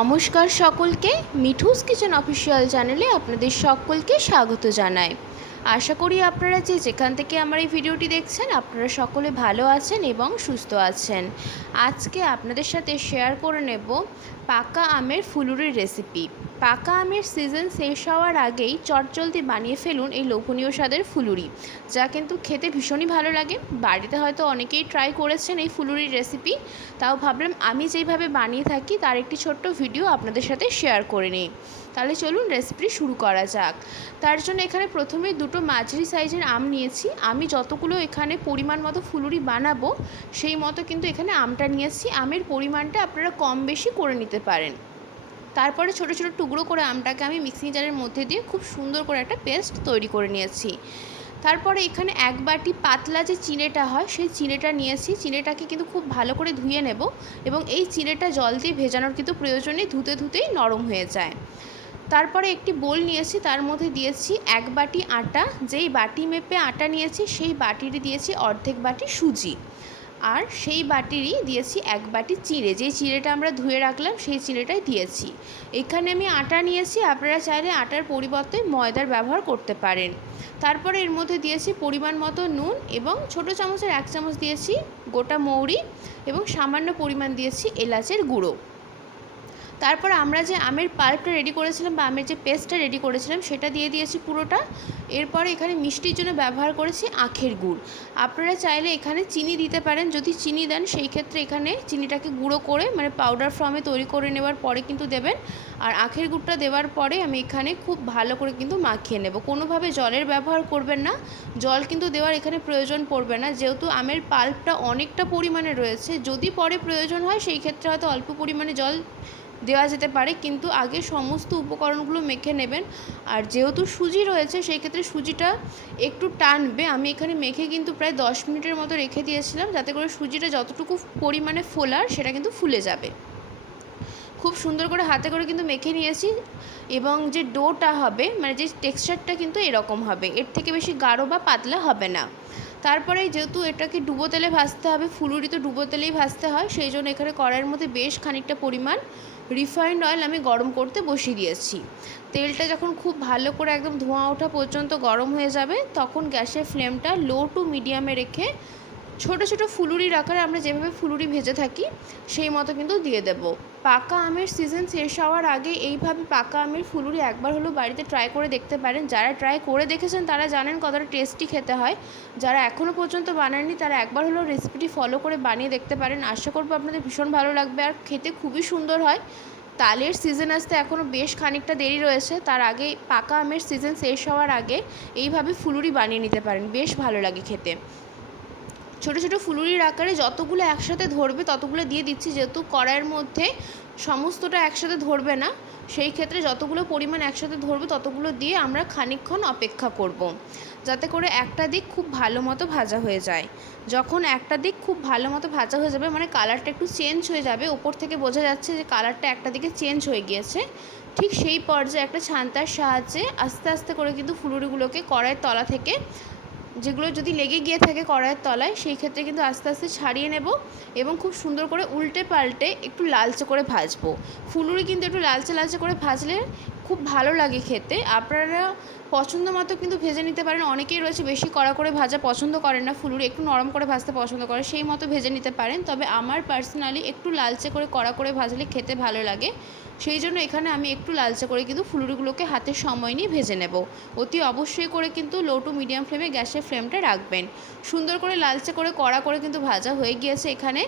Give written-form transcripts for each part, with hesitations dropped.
নমস্কার সকলকে, Mithu's kitchen official চ্যানেলে আপনাদের সকলকে স্বাগত জানাই। আশা করি আপনারা যেখান থেকে আমার এই ভিডিওটি দেখছেন আপনারা সকলে ভালো আছেন এবং সুস্থ আছেন। আজকে আপনাদের সাথে শেয়ার করে নেব পাকা আমের ফুলুরির রেসিপি। পাকা আমের সিজন শেষ হওয়ার আগেই চটজলদি বানিয়ে ফেলুন এই লোভনীয় স্বাদের ফুলুরি, যা কিন্তু খেতে ভীষণই ভালো লাগে। বাড়িতে হয়তো অনেকেই ট্রাই করেছেন এই ফুলুরির রেসিপি, তাও ভাবলাম আমি যেইভাবে বানিয়ে থাকি তার একটি ছোট্ট ভিডিও আপনাদের সাথে শেয়ার করে নিই। তাহলে চলুন রেসিপি শুরু করা যাক। তার জন্য এখানে প্রথমে দুটো মাঝারি সাইজের আম নিয়েছি। আমি যতগুলো এখানে পরিমাণ মতো ফুলুরি বানাবো সেই মতো কিন্তু এখানে আমটা নিয়েছি। আমের পরিমাণটা আপনারা কম বেশি করে নিতে পারেন। তারপরে ছোটো ছোটো টুকরো করে আমটাকে আমি মিক্সিং জারের মধ্যে দিয়ে খুব সুন্দর করে একটা পেস্ট তৈরি করে নিয়েছি। তারপরে এখানে এক বাটি পাতলা যে চিড়েটা হয় সেই চিড়েটা নিয়েছি। চিড়েটাকে কিন্তু খুব ভালো করে ধুয়ে নেব এবং এই চিড়েটা জল দিয়ে ভেজানোর কিন্তু প্রয়োজন নেই, ধুতেই নরম হয়ে যায়। তারপরে একটি বোল নিয়েছি, তার মধ্যে দিয়েছি এক বাটি আটা। যেই বাটি মেপে আটা নিয়েছি সেই বাটিরই দিয়েছি অর্ধেক বাটি সুজি, আর সেই বাটিরই দিয়েছি এক বাটি চিড়ে। যেই চিড়েটা আমরা ধুয়ে রাখলাম সেই চিড়েটাই দিয়েছি। এখানে আমি আটা নিয়েছি, আপনারা চাইলে আটার পরিবর্তে ময়দার ব্যবহার করতে পারেন। তারপরে এর মধ্যে দিয়েছি পরিমাণ মতো নুন এবং ছোটো চামচের 1 চামচ দিয়েছি গোটা মৌরি এবং সামান্য পরিমাণ দিয়েছি এলাচের গুঁড়ো। তারপর আমরা যে আমের পাল্পটা রেডি করেছিলাম বা আমের যে পেস্টটা রেডি করেছিলাম সেটা দিয়ে দিয়েছি পুরোটা। এরপরে এখানে মিষ্টির জন্য ব্যবহার করেছি আখের গুড়। আপনারা চাইলে এখানে চিনি দিতে পারেন, যদি চিনি দেন সেই ক্ষেত্রে এখানে চিনিটাকে গুঁড়ো করে মানে পাউডার ফর্মে তৈরি করে নেওয়ার পরে কিন্তু দেবেন। আর আখের গুড়টা দেওয়ার পরে আমি এখানে খুব ভালো করে কিন্তু মাখিয়ে নেব। কোনোভাবে জলের ব্যবহার করবেন না, জল কিন্তু দেওয়ার এখানে প্রয়োজন পড়বে না, যেহেতু আমের পাল্পটা অনেকটা পরিমাণে রয়েছে। যদি পরে প্রয়োজন হয় সেই ক্ষেত্রে হয়তো অল্প পরিমাণে জল দেওয়া যেতে পারে, কিন্তু আগে সমস্ত উপকরণগুলো মেখে নেবেন। আর যেহেতু সুজি রয়েছে সেই ক্ষেত্রে সুজিটা একটু টানবে। আমি এখানে মেখে কিন্তু প্রায় 10 মিনিটের মতো রেখে দিয়েছিলাম, যাতে করে সুজিটা যতটুকু পরিমাণে ফোলার সেটা কিন্তু ফুলে যাবে। খুব সুন্দর করে হাতে করে কিন্তু মেখে নিয়েছি এবং যে ডোটা হবে মানে যে টেক্সচারটা কিন্তু এরকম হবে, এর থেকে বেশি গাঢ় বা পাতলা হবে না। তারপরে যেহেতু এটাকে ডুবো তেলে ভাজতে হবে, ফুলুরি তো ডুবো তেলেই ভাজতে হয়, সেই জন্য এখানে কড়াইয়ের মধ্যে বেশ খানিকটা পরিমাণ রিফাইন্ড অয়েল আমি গরম করতে বসিয়ে দিয়েছি। তেলটা যখন খুব ভালো করে একদম ধোঁয়া ওঠা পর্যন্ত গরম হয়ে যাবে তখন গ্যাসের ফ্লেমটা লো টু মিডিয়ামে রেখে ছোটো ছোটো ফুলুরির আকারে আমরা যেভাবে ফুলুরি ভেজে থাকি সেই মতো কিন্তু দিয়ে দেব। পাকা আমের সিজন শেষ হওয়ার আগে এইভাবে পাকা আমের ফুলুরি একবার হলেও বাড়িতে ট্রাই করে দেখতে পারেন। যারা ট্রাই করে দেখেছেন তারা জানেন কতটা টেস্টি খেতে হয়। যারা এখনও পর্যন্ত বানাননি তারা একবার হলেও রেসিপিটি ফলো করে বানিয়ে দেখতে পারেন। আশা করব আপনাদের ভীষণ ভালো লাগবে আর খেতে খুবই সুন্দর হয়। তালের সিজন আসতে এখনও বেশ খানিকটা দেরি রয়েছে, তার আগে পাকা আমের সিজন শেষ হওয়ার আগে এইভাবে ফুলুরি বানিয়ে নিতে পারেন, বেশ ভালো লাগে খেতে। ছোটো ছোটো ফুলুরির আকারে যতগুলো একসাথে ধরবে ততগুলো দিয়ে দিচ্ছি, যেহেতু কড়াইয়ের মধ্যে সমস্তটা একসাথে ধরবে না সেই ক্ষেত্রে যতগুলো পরিমাণ একসাথে ধরবে ততগুলো দিয়ে আমরা খানিকক্ষণ অপেক্ষা করব, যাতে করে একটা দিক খুব ভালো মতো ভাজা হয়ে যায়। যখন একটা দিক খুব ভালো মতো ভাজা হয়ে যাবে মানে কালারটা একটু চেঞ্জ হয়ে যাবে, ওপর থেকে বোঝা যাচ্ছে যে কালারটা একটা দিকে চেঞ্জ হয়ে গিয়েছে, ঠিক সেই পর্যায়ে একটা ছান্তার সাহায্যে আস্তে আস্তে করে কিন্তু ফুলুরিগুলোকে কড়াইয়ের তলা থেকে, যেগুলো যদি লেগে গিয়ে থাকে কড়াইয়ের তলায় সেই ক্ষেত্রে কিন্তু আস্তে আস্তে ছাড়িয়ে নেব এবং খুব সুন্দর করে উল্টে পাল্টে একটু লালচে করে ভাজবো। ফুলুরি কিন্তু একটু লালচে লালচে করে ভাজলে খুব ভালো লাগে খেতে। আপনারা পছন্দ মতো কিন্তু ভেজে নিতে পারেন। অনেকেই রয়েছে বেশি কড়া করে ভাজা পছন্দ করেন না, ফুলুরি একটু নরম করে ভাজতে পছন্দ করে, সেই মতো ভেজে নিতে পারেন। তবে আমার পার্সোনালি একটু লালচে করে কড়া করে ভাজলে খেতে ভালো লাগে, সেই জন্য এখানে আমি একটু লালচে করে কিন্তু ফুলুরিগুলোকে হাতের সময় নিয়ে ভেজে নেব। অতি অবশ্যই করে কিন্তু লো টু মিডিয়াম ফ্লেমে গ্যাসের ফ্লেমটা রাখবেন। সুন্দর করে লালচে করে কড়া করে কিন্তু ভাজা হয়ে গিয়েছে এখানে।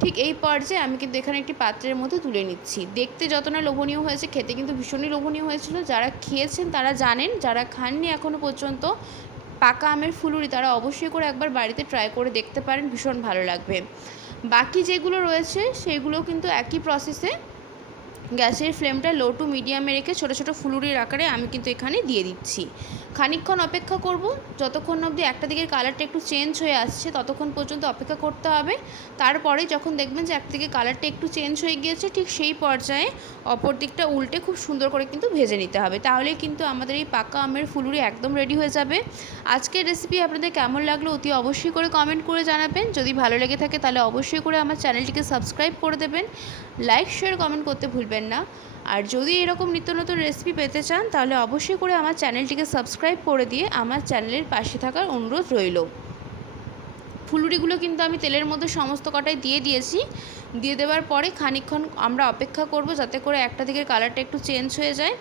ঠিক এই পর্যায়ে আমি কিন্তু এখানে একটি পাত্রের মধ্যে তুলে নিচ্ছি। দেখতে যত না লোভনীয় হয়েছে খেতে কিন্তু ভীষণই লোভনীয় হয়েছিল। যারা খেয়েছেন তারা জানেন, যারা খাননি এখনও পর্যন্ত পাকা আমের ফুলুরি তারা অবশ্যই করে একবার বাড়িতে ট্রাই করে দেখতে পারেন, ভীষণ ভালো লাগবে। বাকি যেগুলো রয়েছে সেগুলো কিন্তু একই প্রসেসে গ্যাসের ফ্লেমটা লো টু মিডিয়ামে রেখে ছোটো ছোটো ফুলুরির আকারে আমি কিন্তু এখানে দিয়ে দিচ্ছি। খানিকক্ষণ অপেক্ষা করব, যতক্ষণ অবধি একটা দিকের কালারটা একটু চেঞ্জ হয়ে আসছে ততক্ষণ পর্যন্ত অপেক্ষা করতে হবে। তারপরে যখন দেখবেন যে একটা দিকে কালারটা একটু চেঞ্জ হয়ে গিয়েছে ঠিক সেই পর্যায়ে অপর দিকটা উল্টে খুব সুন্দর করে কিন্তু ভেজে নিতে হবে, তাহলে কিন্তু আমাদের এই পাকা আমের ফুলুরি একদম রেডি হয়ে যাবে। আজকের রেসিপি আপনাদের কেমন লাগলো অতি অবশ্যই করে কমেন্ট করে জানাবেন। যদি ভালো লেগে থাকে তাহলে অবশ্যই করে আমার চ্যানেলটিকে সাবস্ক্রাইব করে দেবেন, লাইক শেয়ার কমেন্ট করতে ভুলবেন ভুলবেন না। আর যদি এরকম নিত্য নতুন রেসিপি পেতে চান তাহলে অবশ্যই করে আমার চ্যানেলটিকে সাবস্ক্রাইব করে দিয়ে আমার চ্যানেলের পাশে থাকার অনুরোধ রইল। ফুলুরিগুলো কিন্তু আমি তেলের মধ্যে সমস্ত কটাই দিয়ে দিয়েছি। দিয়ে দেওয়ার পরে খানিকক্ষণ আমরা অপেক্ষা করব যাতে করে একটা দিকের কালারটা একটু চেঞ্জ হয়ে যায়।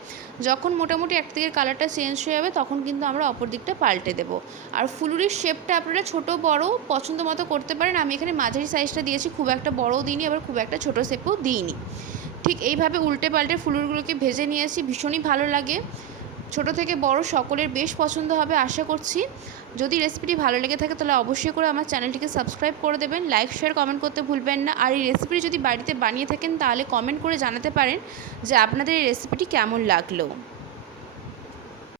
যখন মোটামুটি একটা দিকের কালারটা চেঞ্জ হয়ে যাবে তখন কিন্তু আমরা অপর দিকটা পাল্টে দেব। আর ফুলুরির শেপটা আপনারা ছোট বড় পছন্দ মতো করতে পারেন। আমি এখানে মাঝারি সাইজটা দিয়েছি, খুব একটা বড়ও দিইনি আবার খুব একটা ছোটো শেপও দিইনি। ঠিক এইভাবে উল্টে পাল্টে ফুলুরিগুলোকে ভেজে নিয়েছি। ভীষণই ভালো লাগে, ছোট থেকে বড় সকলের বেশ পছন্দ হবে আশা করছি। যদি রেসিপিটি ভালো লেগে থাকে তাহলে অবশ্যই করে আমার চ্যানেলটিকে সাবস্ক্রাইব করে দেবেন, লাইক শেয়ার কমেন্ট করতে ভুলবেন না। আর এই রেসিপিটি যদি বাড়িতে বানিয়ে থাকেন তাহলে কমেন্ট করে জানাতে পারেন যে আপনাদের এই রেসিপিটি কেমন লাগলো।